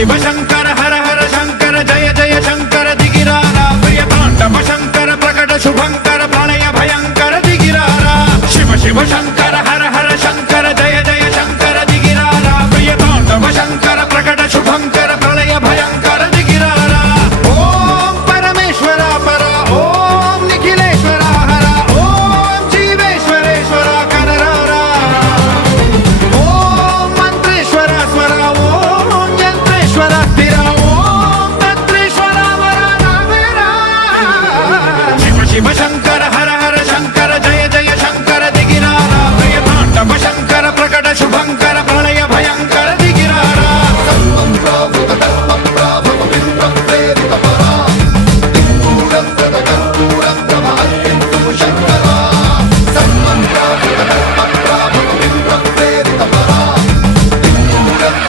शिव शंकर हर हर शंकर जय जय शंकर दिगिरारा प्रिय तांडव शंकर प्रकट शुभंकर प्रलय भयंकर दिगिरारा शिव शिव शंकर